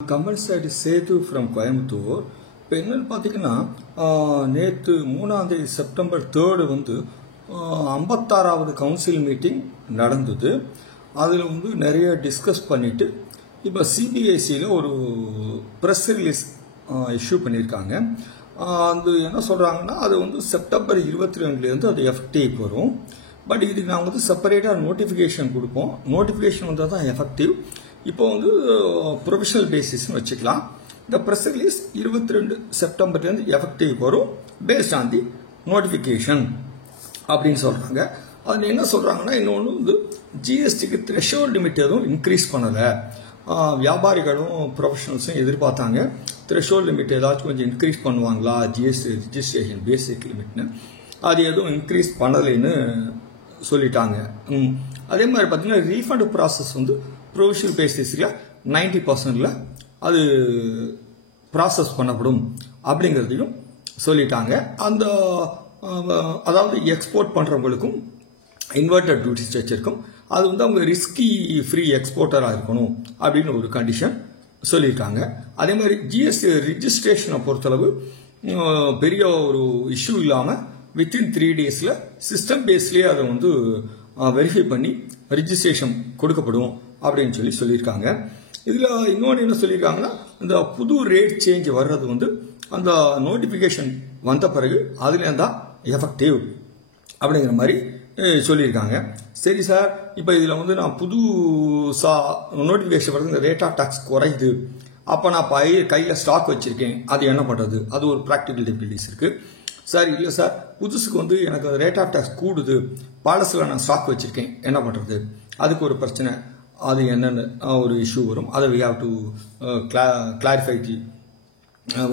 Kamal sir Sethu from Coimbatore. இப்போ என்னன்னு பார்த்தீங்கன்னா, நேற்று 3ஆம் தேதி செப்டம்பர் 3 வந்து 56வது கவுன்சில் மீட்டிங் நடந்தது. அதில் வந்து நிறைய டிஸ்கஸ் பண்ணிட்டு இப்போ சிபிஎஸ்சியில் ஒரு ப்ரெஸ் ரிலீஸ் இஷ்யூ பண்ணியிருக்காங்க. அது என்ன சொல்கிறாங்கன்னா, அது வந்து செப்டம்பர் 22லேருந்து அது எஃபெக்டிவ் வரும். பட் இதுக்கு நாங்கள் வந்து செப்பரேட்டாக நோட்டிஃபிகேஷன் கொடுப்போம். நோட்டிஃபிகேஷன் வந்தால் தான் எஃபெக்டிவ். இப்போ வந்து ப்ரொவிஷனல் பேசிஸ்னு வச்சுக்கலாம். இந்த ப்ரெஸ் ரிலீஸ் 22 செப்டம்பர்லேருந்து எஃபெக்டிவ் வரும் பேஸ்ட் ஆன் தி நோட்டிஃபிகேஷன் அப்படின்னு சொல்கிறாங்க. அதில் என்ன சொல்கிறாங்கன்னா, இன்னொன்று வந்து ஜிஎஸ்டிக்கு த்ரெஷோல்ட் லிமிட் எதுவும் இன்க்ரீஸ் பண்ணலை. வியாபாரிகளும் ப்ரொஃபஷனல்ஸும் எதிர்பார்த்தாங்க த்ரெஷோல்ட் லிமிட் ஏதாச்சும் கொஞ்சம் இன்க்ரீஸ் பண்ணுவாங்களா, ஜிஎஸ்டி ரிஜிஸ்ட்ரேஷன் பேசிக் லிமிட்னு. அது எதுவும் இன்க்ரீஸ் பண்ணலைன்னு சொல்லிட்டாங்க. அதே மாதிரி பார்த்தீங்கன்னா, ரீஃபண்ட் ப்ராசஸ் வந்து ப்ரொவிஷனல் பேசிஸில் 90%ல் அது ப்ராசஸ் பண்ணப்படும் அப்படிங்கிறதையும் சொல்லிட்டாங்க. அந்த அதாவது எக்ஸ்போர்ட் பண்ணுறவங்களுக்கும் இன்வெர்டட் டியூட்டி ஸ்ட்ரக்சருக்கும் அது வந்து அவங்க ரிஸ்கி ஃப்ரீ எக்ஸ்போர்ட்டராக இருக்கணும் அப்படின்னு ஒரு கண்டிஷன் சொல்லியிருக்காங்க. அதே மாதிரி ஜிஎஸ்டி ரிஜிஸ்ட்ரேஷனை பொறுத்தளவு பெரிய ஒரு இஷ்யூ இல்லாமல் வித்தின் 3 daysல சிஸ்டம் பேஸ்லேயே அதை வந்து வெரிஃபை பண்ணி ரிஜிஸ்ட்ரேஷன் கொடுக்கப்படும் அப்படின்னு சொல்லியிருக்காங்க. இதில் இன்னொன்று என்ன சொல்லியிருக்காங்கன்னா, இந்த புது ரேட் சேஞ்ச் வர்றது வந்து அந்த நோட்டிஃபிகேஷன் வந்த பிறகு அதுலேருந்து தான் எஃபெக்டிவ் அப்படிங்கிற மாதிரி சொல்லியிருக்காங்க. சரி சார், இப்போ இதில் வந்து நான் புது நோட்டிஃபிகேஷன் வருது, இந்த ரேட் ஆஃப் டாக்ஸ் குறையுது, அப்போ நான் கையில் ஸ்டாக் வச்சுருக்கேன், அது என்ன பண்ணுறது? அது ஒரு ப்ராக்டிக்கல் டிஃபிகல்டிஸ் இருக்குது. சார் இல்லை சார், புதுசுக்கு வந்து எனக்கு ரேட் ஆஃப் டாக்ஸ் கூடுது, பழசில் நான் ஸ்டாக் வச்சுருக்கேன், என்ன பண்ணுறது? அதுக்கு ஒரு பிரச்சனை, அது என்னென்னு ஒரு இஷ்யூ வரும். அதை we have to clarify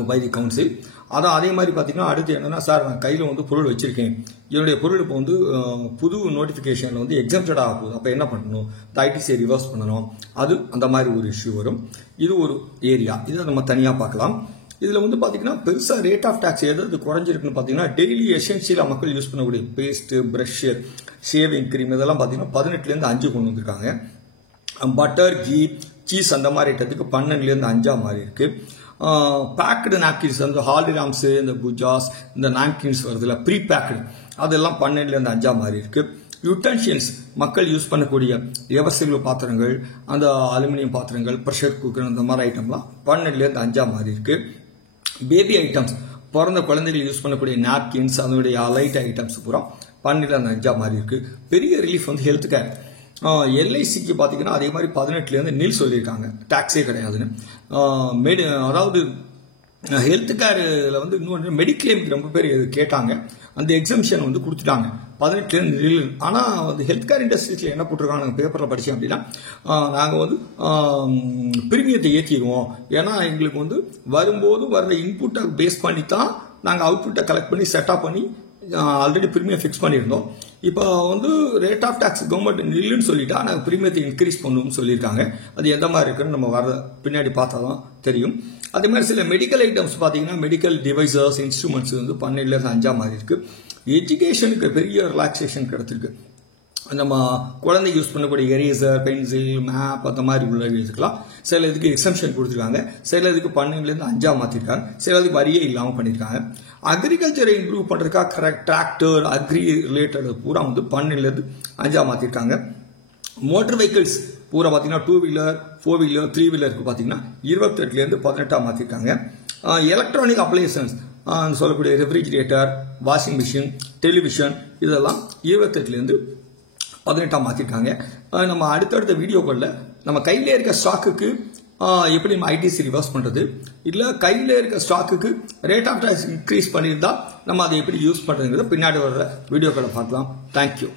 by the council. அதான் அதே மாதிரி பார்த்தீங்கன்னா, அடுத்து என்னன்னா, சார் நான் கையில் வந்து பொருள் வச்சிருக்கேன், என்னுடைய பொருள் இப்போ வந்து புது நோட்டிஃபிகேஷனில் வந்து எக்ஸம்ப்டட் ஆக போகுது, அப்போ என்ன பண்ணணும்? ஐடிசியை ரிவர்ஸ் பண்ணணும், அது அந்த மாதிரி ஒரு இஷ்யூ வரும். இது ஒரு ஏரியா, இதை நம்ம தனியாக பார்க்கலாம். இதில் வந்து பார்த்தீங்கன்னா, பெருசாக ரேட் ஆஃப் டாக்ஸ் எது குறைஞ்சிருக்குன்னு பார்த்தீங்கன்னா, டெய்லி எசென்ஷியலாக மக்கள் யூஸ் பண்ணக்கூடிய பேஸ்ட்டு, ப்ரஷ்ஷு, ஷேவிங் க்ரீம் இதெல்லாம் பார்த்தீங்கன்னா 18லேருந்து 5 கொண்டு வந்திருக்காங்க. பட்டர், கீ, சீஸ் அந்த மாதிரி ஐட்டத்துக்கு 12லேருந்து 5 மாறி இருக்கு. பேக்கடு நாப்கின்ஸ் வந்து ஹால்டிராம்ஸ், இந்த குஜாஸ், இந்த நாப்கின்ஸ் வருதுல ப்ரீ பேக்கடு, அதெல்லாம் 12லேருந்து 5 மாறி இருக்கு. யூட்டன்ஷியல்ஸ் மக்கள் யூஸ் பண்ணக்கூடிய எவர்சில்வர் பாத்திரங்கள், அந்த அலுமினியம் பாத்திரங்கள், ப்ரெஷர் குக்கர், அந்த மாதிரி ஐட்டம்லாம் 12லேருந்து 5 மாறி இருக்கு. பேபி ஐட்டம்ஸ், பிறந்த குழந்தைகள் யூஸ் பண்ணக்கூடிய நாப்கின்ஸ், அதனுடைய அலைட் ஐட்டம்ஸ் பூரா 12லேருந்து 5 மாறி இருக்கு. பெரிய ரிலீஃப் வந்து ஹெல்த் கேர், எல்ஐசிக்கு பார்த்தீங்கன்னா அதே மாதிரி 18லேருந்து நில் சொல்லியிருக்காங்க, டாக்ஸே கிடையாதுன்னு. அதாவது ஹெல்த் கேரில் வந்து இன்னொன்று மெடிக்ளைம் ரொம்ப பேர் கேட்டாங்க, அந்த எக்ஸம்ஷன் வந்து கொடுத்துட்டாங்க 18லேருந்து நில். ஆனால் வந்து ஹெல்த் கேர் இண்டஸ்ட்ரீஸில் என்ன போட்டிருக்காங்க, நாங்கள் பேப்பரில் படித்தோம் அப்படின்னா, நாங்கள் வந்து பிரீமியத்தை ஏற்றிடுவோம், ஏன்னா எங்களுக்கு வந்து வரும்போது வர்ற இன்புட்டை பேஸ் பண்ணி தான் நாங்கள் அவுட்புட்டை கலெக்ட் பண்ணி செட்டப் பண்ணி ஆல்ரெடி பிரீமியம் ஃபிக்ஸ் பண்ணியிருந்தோம். இப்போ வந்து ரேட் ஆஃப் டாக்ஸ் கவர்மெண்ட் நில்லுன்னு சொல்லிட்டா நாங்கள் பிரீமியத்தை இன்க்ரீஸ் பண்ணுவோம்னு சொல்லியிருக்காங்க. அது எந்த மாதிரி இருக்குன்னு நம்ம வர பின்னாடி பார்த்தா தான் தெரியும். அதே மாதிரி சில மெடிக்கல் ஐட்டம்ஸ் பார்த்தீங்கன்னா, மெடிக்கல் டிவைசஸ், இன்ஸ்ட்ருமெண்ட்ஸ் வந்து 12லேருந்து 5 மாறி இருக்கு. எஜுகேஷனுக்கு பெரிய ரிலாக்ஸேஷன் கிடைச்சிருக்கு. நம்ம குழந்தை யூஸ் பண்ணக்கூடிய எரேசர், பென்சில், மேப் அந்த மாதிரி உள்ள இதுக்கெல்லாம் சில இதுக்கு எக்ஸம்ஷன் கொடுத்துருக்காங்க, சில இதுக்கு 12லேருந்து 5 மாற்றிருக்காங்க, சில இதுக்கு வரியே இல்லாமல் பண்ணியிருக்காங்க. அக்ரிகல்ச்சரை இம்ப்ரூவ் பண்ணுறதுக்காக டிராக்டர், அக்ரி ரிலேட்டட் பூரா வந்து 12லேருந்து 5 மாற்றிருக்காங்க. மோட்டர் வெஹிக்கிள்ஸ் பூரா பார்த்தீங்கன்னா 2 வீலர், 4 வீலர், 3 வீலருக்கு பார்த்தீங்கன்னா 28லேருந்து 18 மாற்றிருக்காங்க. எலக்ட்ரானிக் அப்ளையன்சஸ் சொல்லக்கூடிய ரெஃப்ரிஜிரேட்டர், வாஷிங் மிஷின், டெலிவிஷன் இதெல்லாம் 28லேருந்து 18 மாற்றிருக்காங்க. நம்ம அடுத்தடுத்த வீடியோக்களில் நம்ம கையில் இருக்க ஸ்டாக்குக்கு எப்படி நம்ம ஐடிசி ரிவர்ஸ் பண்ணுறது, இல்லை கையில் இருக்க ஸ்டாக்குக்கு ரேட் ஆஃப் டாக்ஸ் இன்க்ரீஸ் பண்ணியிருந்தா நம்ம அதை எப்படி யூஸ் பண்ணுறதுங்கிறத பின்னாடி வர்ற வீடியோக்களை பார்க்கலாம். தேங்க்யூ.